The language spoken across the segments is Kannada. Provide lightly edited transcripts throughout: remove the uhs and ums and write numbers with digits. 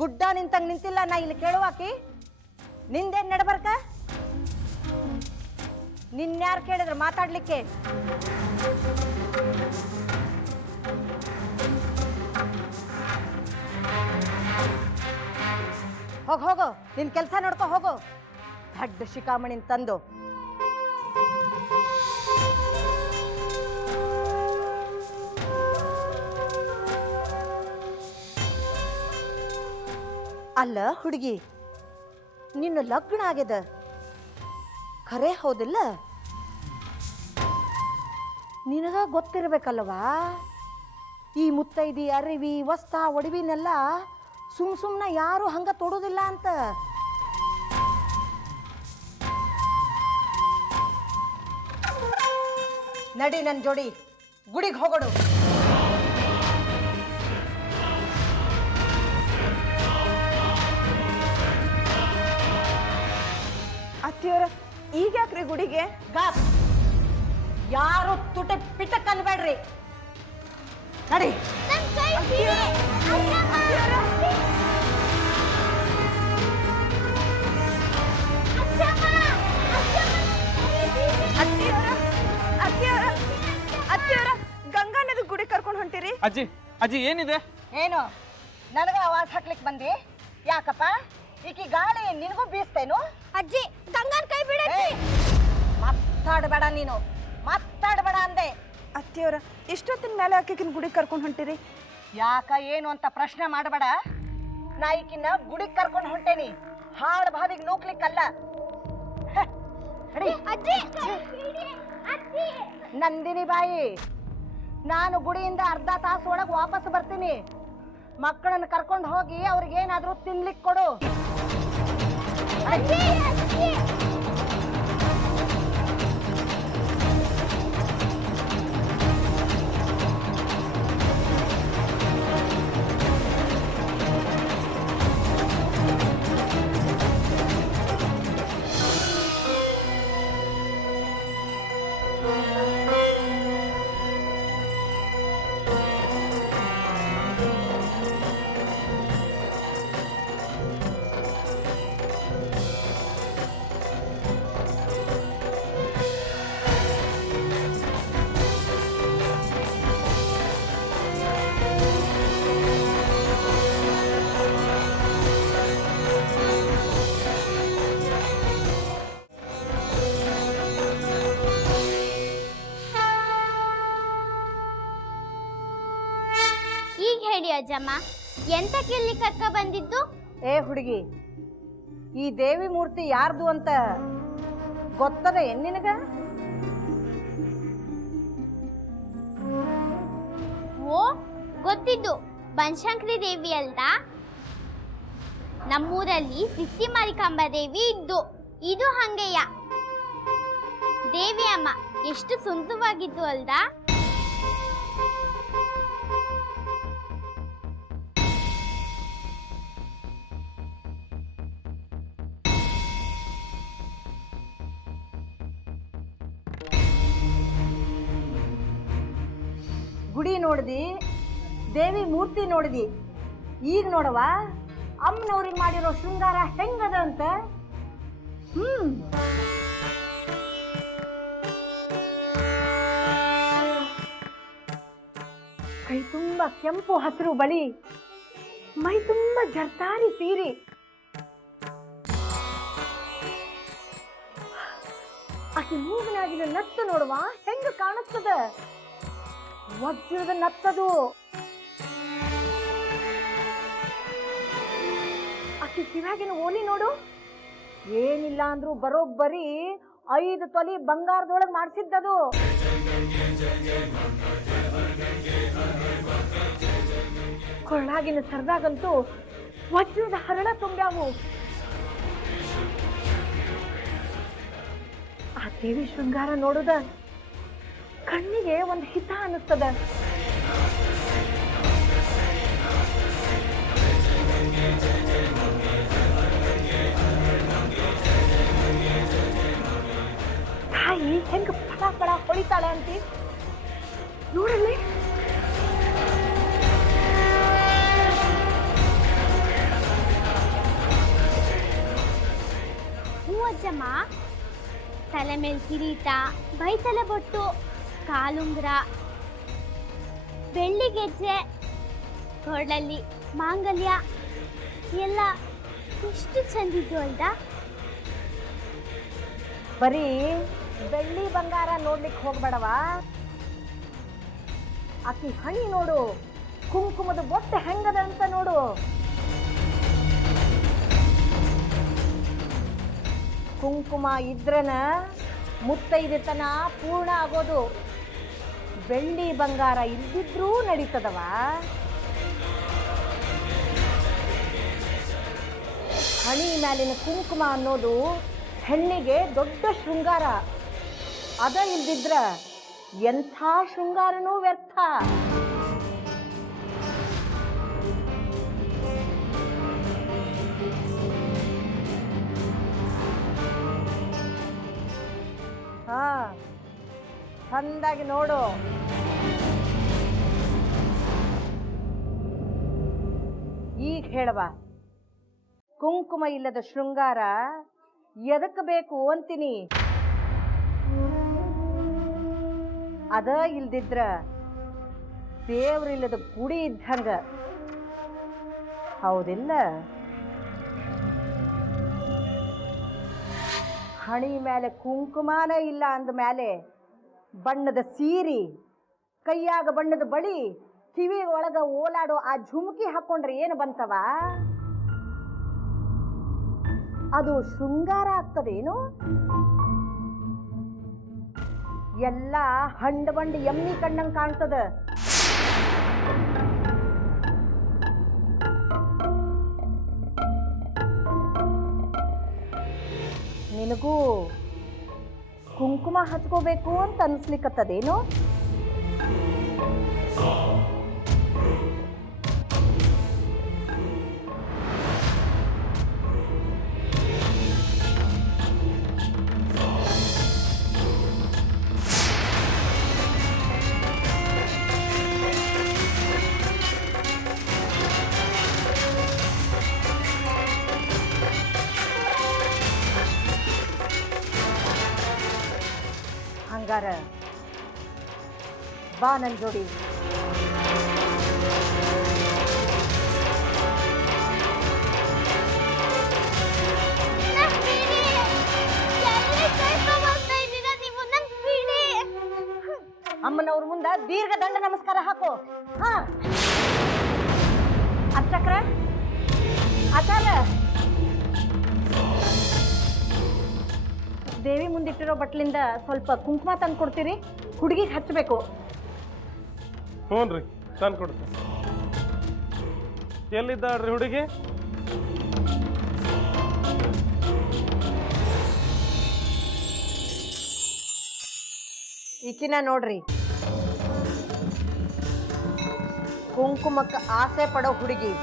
ಗುಡ್ಡ ನಿಂತಂಗ್ ನಿಂತಿಲ್ಲ. ನಾ ಇಲ್ಲಿ ಕೇಳುವಾಕಿ ನಿಂದೇನ್ ನಡಬರ್ಕ? ನಿನ್ಯಾರು ಕೇಳಿದ್ರು ಮಾತಾಡ್ಲಿಕ್ಕೆ? ಹೋಗು, ನಿನ್ ಕೆಲಸ ನೋಡ್ಕೊ ಹೋಗು. ದಡ್ಡ ಶಿಖಾಮಣಿನ್ ತಂದು ಅಲ್ಲ ಹುಡುಗಿ, ನಿನ್ನ ಲಗ್ನ ಆಗ್ಯದ ಖರೆ ಹೌದಿಲ್ಲ? ನಿನಗ ಗೊತ್ತಿರ್ಬೇಕಲ್ವಾ ಈ ಮುತ್ತೈದಿ ಅರಿವಿ ವಸ್ತ ಒಡವಿನೆಲ್ಲ ಸುಮ್ನೆ ಯಾರು ಹಂಗ ತೊಡೋದಿಲ್ಲ ಅಂತ. ನಡಿ ನನ್ನ ಜೋಡಿ ಗುಡಿಗೆ ಹೋಗೋಡು. ಅತ್ತಿಯವರ ಈಗ ಯಾಕ್ರಿ ಗುಡಿಗೆ? ಗಾಪ್ ಯಾರು ತುಟಿ ಪಿಟಕ್ ಅನ್ಬೇಡ್ರಿ. ನಡಿ. ಅತ್ತಿಯವರ ಗಂಗಾ ನದಿ ಗುಡಿ ಕರ್ಕೊಂಡು ಹೊಂಟಿರಿ? ಅಜ್ಜಿ ಅಜ್ಜಿ ಏನಿದೆ? ಏನು ನನಗ ಆವಾಜ್ ಹಾಕ್ಲಿಕ್ ಬಂದಿ? ಯಾಕಪ್ಪ ಈಕಿ ಗಾಳಿ ನಿನಗೂ ಬೀಸ್ತೇನು? ಅಜ್ಜಿ ಗಂಗನ್ ಕೈ ಬಿಡ. ಮಾತಾಡಬೇಡ ನೀನು, ಮಾತಾಡಬೇಡ ಅಂದೆ. ಅತ್ತಿಯವರ ಇಷ್ಟೊತ್ತಿನ ಮೇಲೆ ಆಕೆಕಿನ ಗುಡಿ ಕರ್ಕೊಂಡು ಹೊಂಟಿರಿ? ಯಾಕ ಏನು ಅಂತ ಪ್ರಶ್ನೆ ಮಾಡಬೇಡ. ನಾ ಈಕಿನ ಗುಡಿಗೆ ಕರ್ಕೊಂಡು ಹೊಂಟೇನಿ, ಹಾಳು ಬಾವಿಗೆ ನೂಕ್ಲಿಕ್ಕಲ್ಲ. ನಂದಿನಿ ಬಾಯಿ, ನಾನು ಗುಡಿಯಿಂದ ಅರ್ಧ ತಾಸು ಒಳಗೆ ವಾಪಸ್ ಬರ್ತೀನಿ. ಮಕ್ಕಳನ್ನ ಕರ್ಕೊಂಡು ಹೋಗಿ ಅವ್ರಿಗೇನಾದ್ರೂ ತಿನ್ಲಿಕ್ಕೆ ಕೊಡು. ಈಗ ಹೇಳಿ ಅಜ್ಜಮ್ಮ, ಎಂತಕ್ಕೆ ಇಲ್ಲಿ ಕರ್ಕ ಬಂದಿದ್ದು? ಏ ಹುಡುಗಿ, ಈ ದೇವಿ ಮೂರ್ತಿ ಯಾರ್ದು ಅಂತ ಗೊತ್ತದ ಏನ್ ನಿನಗ? ಓ ಗೊತ್ತಿದ್ದು, ಬನಶಂಕರಿ ದೇವಿ ಅಲ್ದ? ನಮ್ಮೂರಲ್ಲಿ ಸಿಸಿ ಮಾರಿಕಾಂಬ ದೇವಿ ಇದ್ದು, ಇದು ಹಂಗೆಯ ದೇವಿ ಅಮ್ಮ. ಎಷ್ಟು ಸುಂದರವಾಗಿದ್ದು ಅಲ್ದಾ? ಗುಡಿ ನೋಡಿದಿ, ದೇವಿ ಮೂರ್ತಿ ನೋಡಿದಿ, ಈಗ ನೋಡವ ಅಮ್ಮನವ್ರಿಗೆ ಮಾಡಿರೋ ಶೃಂಗಾರ ಹೆಂಗದ ಅಂತ. ಕೈ ತುಂಬ ಕೆಂಪು ಹಸಿರು ಬಳಿ, ಮೈ ತುಂಬ ಜರ್ತಾರಿ ಸೀರೆ, ಆಕೆ ಮೂಗಿನಾಗಿನ ನತ್ತು ನೋಡುವ ಹೆಂಗ ಕಾಣಿಸ್ತದ. ವಜ್ರದ ನತ್ತದು. ಆಕೆ ಕಿವ್ಯಾಗಿನ ಓಲಿ ನೋಡು, ಏನಿಲ್ಲ ಅಂದ್ರೂ ಬರೋಬ್ಬರಿ 5 ತೊಲಿ ಬಂಗಾರದೊಳಗೆ ಮಾಡಿಸಿದ್ದದು. ಕೊಳ್ಳಾಗಿನ ಸರ್ದಾಗಂತೂ ವಜ್ರದ ಹರಳ ತುಂಬ್ಯಾವು. ಆ ದೇವಿ ಶೃಂಗಾರ ನೋಡುದ ಕಣ್ಣಿಗೆ ಒಂದು ಹಿತ ಅನ್ನಿಸ್ತದ. ತಾಯಿ ಹೆಂಗ ಪಡ ಪಡ ಹೊಳಿತಾಳೆ ಅಂತಿ ನೋಡಲ್ಲಿ. ತಲೆ ಮೇಲೆ ಕಿರೀಟ, ಬೈತಲೆ ಬೊಟ್ಟು, ಕಾಲುಂಗ್ರ, ಬೆಳ್ಳಿ ಗೆಜ್ಜೆ, ಕೊರಳಲ್ಲಿ ಮಾಂಗಲ್ಯ ಎಲ್ಲ ಎಷ್ಟು ಚಂದಿದ್ದು ಅಲ್ದಾ? ಬರೀ ಬೆಳ್ಳಿ ಬಂಗಾರ ನೋಡ್ಲಿಕ್ಕೆ ಹೋಗ್ಬೇಡವಾ, ಆಕಿ ಹಣಿ ನೋಡು, ಕುಂಕುಮದ ಬೊಟ್ಟೆ ಹೆಂಗದ ಅಂತ ನೋಡು. ಕುಂಕುಮ ಇದ್ರನ ಮುತ್ತೈದೆತನ ಪೂರ್ಣ ಆಗೋದು. ಬೆಳ್ಳಿ ಬಂಗಾರ ಇಲ್ದಿದ್ರೂ ನಡೀತದವ. ಹಣಿ ಮ್ಯಾಲಿನ ಕುಂಕುಮ ಅನ್ನೋದು ಹೆಣ್ಣಿಗೆ ದೊಡ್ಡ ಶೃಂಗಾರ. ಅದ ಇಲ್ದಿದ್ರ ಎಂಥ ಶೃಂಗಾರನೂ ವ್ಯರ್ಥ. ಹಾ, ಚಂದಾಗಿ ನೋಡು. ಈಗ ಹೇಳವ, ಕುಂಕುಮ ಇಲ್ಲದ ಶೃಂಗಾರ ಎದಕ್ಕೆ ಬೇಕು ಅಂತೀನಿ? ಅದ ಇಲ್ದಿದ್ರ ದೇವ್ರಿಲ್ಲದ ಗುಡಿ ಇದ್ದಂಗ, ಹೌದಿಲ್ಲ? ಹಣಿ ಮೇಲೆ ಕುಂಕುಮಾನ ಇಲ್ಲ ಅಂದ ಮೇಲೆ ಬಣ್ಣದ ಸೀರೆ, ಕೈಯಾಗ ಬಣ್ಣದ ಬಳಿ, ಕಿವಿ ಒಳಗ ಓಲಾಡೋ ಆ ಝುಮುಕಿ ಹಾಕೊಂಡ್ರೆ ಏನು ಬಂತವ? ಅದು ಶೃಂಗಾರ ಆಗ್ತದೇನು? ಎಲ್ಲ ಹಂಡ ಬಂಡ ಎಮ್ಮಿ ಕಣ್ಣಂಗ್ ಕಾಣ್ತದ. ನಿನಗೂ ಕುಂಕುಮ ಹಚ್ಕೋಬೇಕು ಅಂತ ಅನ್ಸ್ಲಿಕ್ಕತ್ತದೇನು? ಹಂಗಾರ ಬಾ ನನ್ ಜೋಡಿ. ಅಮ್ಮನವ್ರ ಮುಂದ ದೀರ್ಘ ದಂಡ ನಮಸ್ಕಾರ ಹಾಕು. ಹಾ, ಅರ್ಚಕ್ರ, ಆಚಾರ, ದೇವಿ ಮುಂದಿಟ್ಟಿರೋ ಬಟ್ಲಿಂದ ಸ್ವಲ್ಪ ಕುಂಕುಮ ತಂದು ಕೊಡ್ತೀರಿ? ಹುಡುಗಿಗೆ ಹಚ್ಚಬೇಕು. ಹ್ಞೂ ರೀ, ತಂದು ಕೊಡ್ತೀನಿ. ಎಲ್ಲಿದ್ದಾಳ್ರಿ ಹುಡುಗಿ? ಈಕಿನ ನೋಡ್ರಿ, ಕುಂಕುಮಕ್ಕೆ ಆಸೆ ಪಡೋ ಹುಡುಗಿ.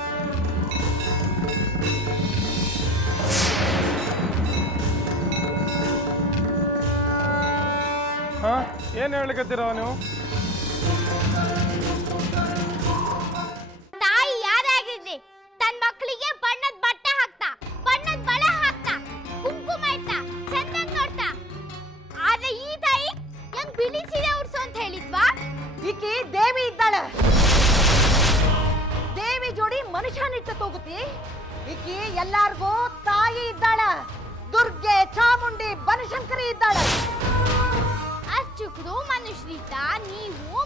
ಹಾ, ಏನು ಹೇಳ್ಕತ್ತೀರವ ನೀವು? ತಾಯಿ ಯಾರಾಗಿರ್ಲಿ ತನ್ನ ಮಕ್ಕಳಿಗೆ ಬಣ್ಣದ ಬಟ್ಟೆ ಹಾಕ್ತಾ, ಬಣ್ಣದ ಬಳೆ ಹಾಕ್ತಾ, ಕುಂಕುಮ ಇಡ್ತಾ, ಚಂದಾಗಿ ನೋಡ್ತಾ. ಆದ್ರೆ ಈ ತಾಯಿ ಹೆಂಗ್ ಬಿಳಿ ಸೀರೆ ಉಡ್ಸು ಅಂತ ಹೇಳಿದ್ವಾ? ಈಕಿ ದೇವಿ ಇದ್ದಾಳ. ದೇವಿ ಜೋಡಿ ಮನುಷ್ಯ ನಿಟ್ಟ ತೋಗುತ್ತಿ. ಈಕಿ ಎಲ್ಲಾರ್ಗೂ ತಾಯಿ ಇದ್ದಾಳ. ದುರ್ಗೆ, ಚಾಮುಂಡಿ, ಬನಶಂಕರಿ ಇದ್ದಾಳ. ಅರ್ಚಕರು ಮನುಷ್ಯರಿದ್ದ, ನೀವು